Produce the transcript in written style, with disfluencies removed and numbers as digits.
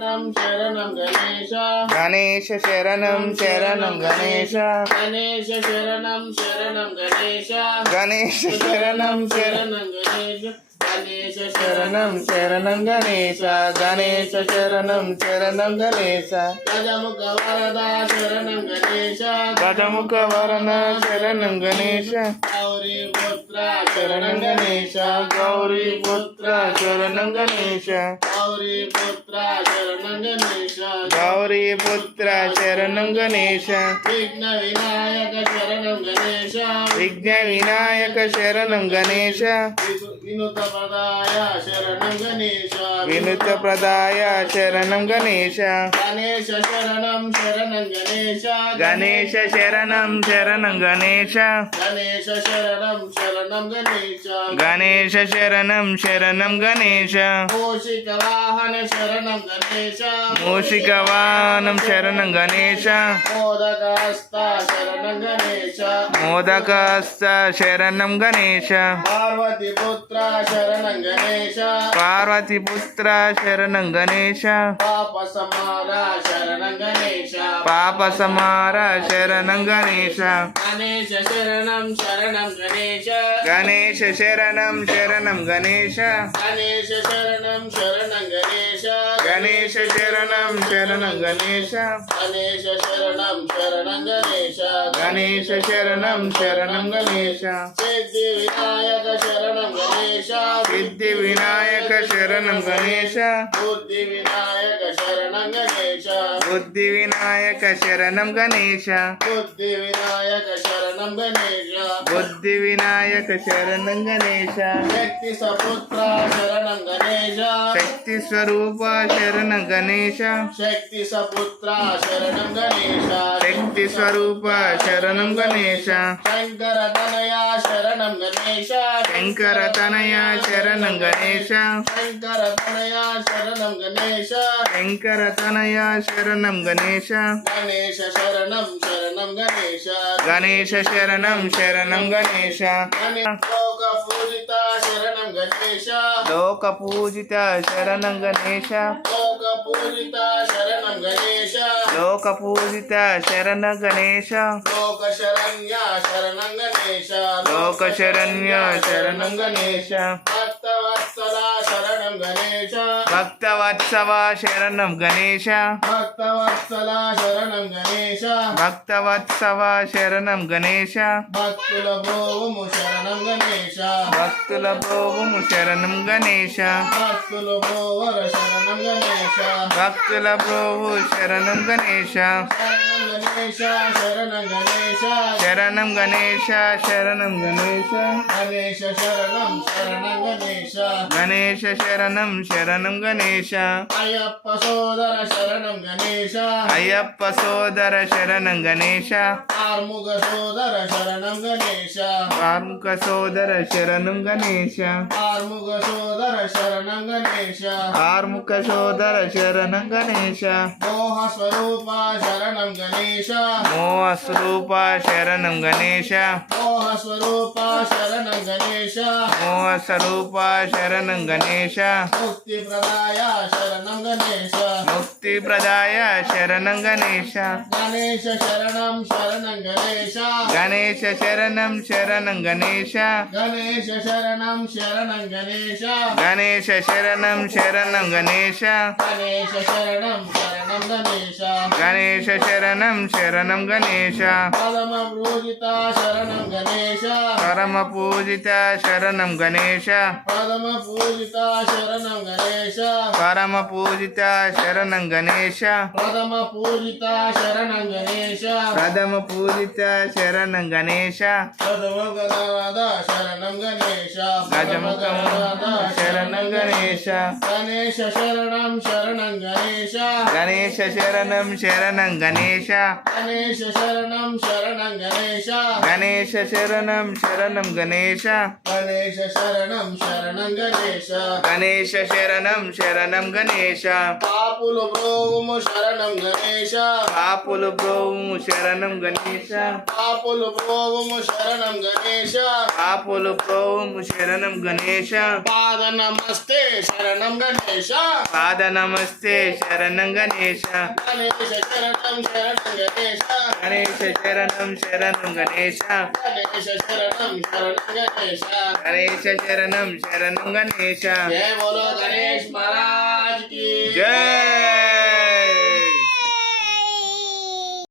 శరణం గణేశ గణేశ శరణం శరణం గణేశ గణేశ శరణం శరణం గణేశ గణేశ శరణం శరణం గణేశ గణేశ శరణం శరణం గణేశ గణేశ శరణం శరణం గణేశ గజముఖ వరద శరణం గణేశ గజముఖ వరణ శరణం గణేశ గౌరీ పుత్ర శరణం గణేశ గౌరీ పుత్ర శరణం గణేశ గౌరీ పుత్ర శరణం గణేశ గౌరీ పుత్ర శరణం గణేశ విఘ్న వినాయక శరణం గణేశ విఘ్న వినాయక శరణం గణేశ వినుత పదాయ శరణం గణేశ వినుత ప్రదాయ శరణం గణేశ గణేశ శరణం శరణం గణేశ గణేశ శరణం శరణం గణేశ గణేశ శరణం శరణం గణేశ గణేశ శరణం శరణం గణేశ మూషిక వాహన శరణం గణేశ మూషిక వాహనం శరణం గణేశ మోదకహస్త శరణం గణేశ మోదకహస్త శరణం గణేశ పార్వతి పుత్ర శరణం గణేశ పార్వతి పుత్ర శరణం గణేశ పాప సమార శరణం గణేశ పాప సమార శరణం గణేశ గణేశ శరణం శరణం గణేశ గణేశ శరణం శరణం గణేశ గణేశ శరణం శరణం గణేశ గణేశ శరణం శరణం గణేశ గణేశ శరణం శరణం గణేశ గణేశ శరణం శరణం గణేశ సిద్ధి వినాయక శరణం గణేశ సిద్ధి వినాయక శరణం గణేశ బుద్ధి వినాయక శరణం గణేశ బుద్ధి వినాయక శరణం గణేశ బుద్ధి వినాయక శరణం గణేశ బుద్ధి వినాయక శరణం గణేశ శక్తి సపుత్ర శరణం గణేశ శక్తి స్వరూప శరణం గణేశ శక్తి సపుత్ర శరణం గణేశ శక్తి స్వరూప శరణం గణేశ శంకర తనయ శరణం గణేశ శంకర తనయ శరణం గణేశ శంకర తనయ శరణం గణేశ శంకర తనయ శరణం గణేశ గణేశ శరణం శరణం గణేశ గణేశ శరణం శరణం గణేశ లోక పూజిత శరణం గణేశ లోక పూజిత శరణం గణేశ లోక పూజిత శరణం గణేశ లోక పూజిత శరణ గణేశ లోక శరణ్య శరణం గణేశ లోక శరణ్య శరణం గణేశ భక్తవత్సల శరణం గణేశ భక్తవత్సవ శరణం గణేశ భక్తవత్సల శరణం గణేశ భక్తవత్సవ శరణం గణేశ భక్తుల భోము శరణం గణేశ భక్తుల భోగుము శరణం గణేశ భక్తుల భోవర శరణం గణేశ భక్తుల భోవు శరణం గణేశ శరణం గణేశ శరణం గణేశ శరణం గణేశ శరణం గణేశ గణేశ శరణం శరణం గణేశ గణేశ శరణం శరణం గణేశ అయ్యప్ప సోదర శరణం గణేశ అయ్యప్ప సోదర శరణం గణేశ ఆర్ముగ సోదర శరణం గణేశ కార్ముక సోదర శరణం గణేశ ఆర్ముగ సోదర శరణం గణేశ ఆర్ముక సోదర శరణం గణేశ మోహ స్వరూప శరణం గణేశ మోహ స్వరూప శరణం గణేశ మోహ స్వరూప శరణం గణేశ మోహ స్వరూప శరణం గణేశ ముక్తి ప్రదాయ శరణం గణేశ ముక్తి ప్రదాయ శరణం గణేశ గణేశ శరణం శరణం గణేశ గణేశ శరణం శరణం గణేశ గణేశ శరణం శరణం గణేశ గణేశ శరణం శరణం గణేశ గణేశ శరణం శరణం గణేశ గణేశ శరణం శరణం గణేశ పరమ పూజిత శరణం గణేశ పరమ పూజిత శరణం గణేశ పరమ పూజిత శరణం గణేశ పరమ పూజిత శరణం గణేశ ప్రథమ పూజిత శరణం గణేశ ప్రథమ పూజిత శరణం గణేశ ప్రథమ గణనాథ శరణం గణేశ గజముఖ శరణం గణేశ గణేశ శరణం శరణం గణేశ గణేశ గణేశ శరణం శరణం గణేశ గణేశ శరణం శరణం గణేశ గణేశ శరణం శరణం గణేశ గణేశ శరణం శరణం గణేశ గణేశ శరణం శరణం గణేశ పాపులు బ్రోవుము శరణం గణేశ పాపులు బ్రోవుము శరణం గణేశ పాపులు బ్రోవుము శరణం గణేశ పాపులు బ్రోవుము శరణం గణేశ పాద నమస్తే శరణం గణేశ పాద నమస్తే శరణం గణేశ గణేశ శరణం శరణం గణేశ గణేశ శరణం శరణం గణేశ గణేశ శరణం శరణం గణేశ గణేశ శరణం శరణం గణేశ జయ బోలో గణేష్ మహారాజ్ की జై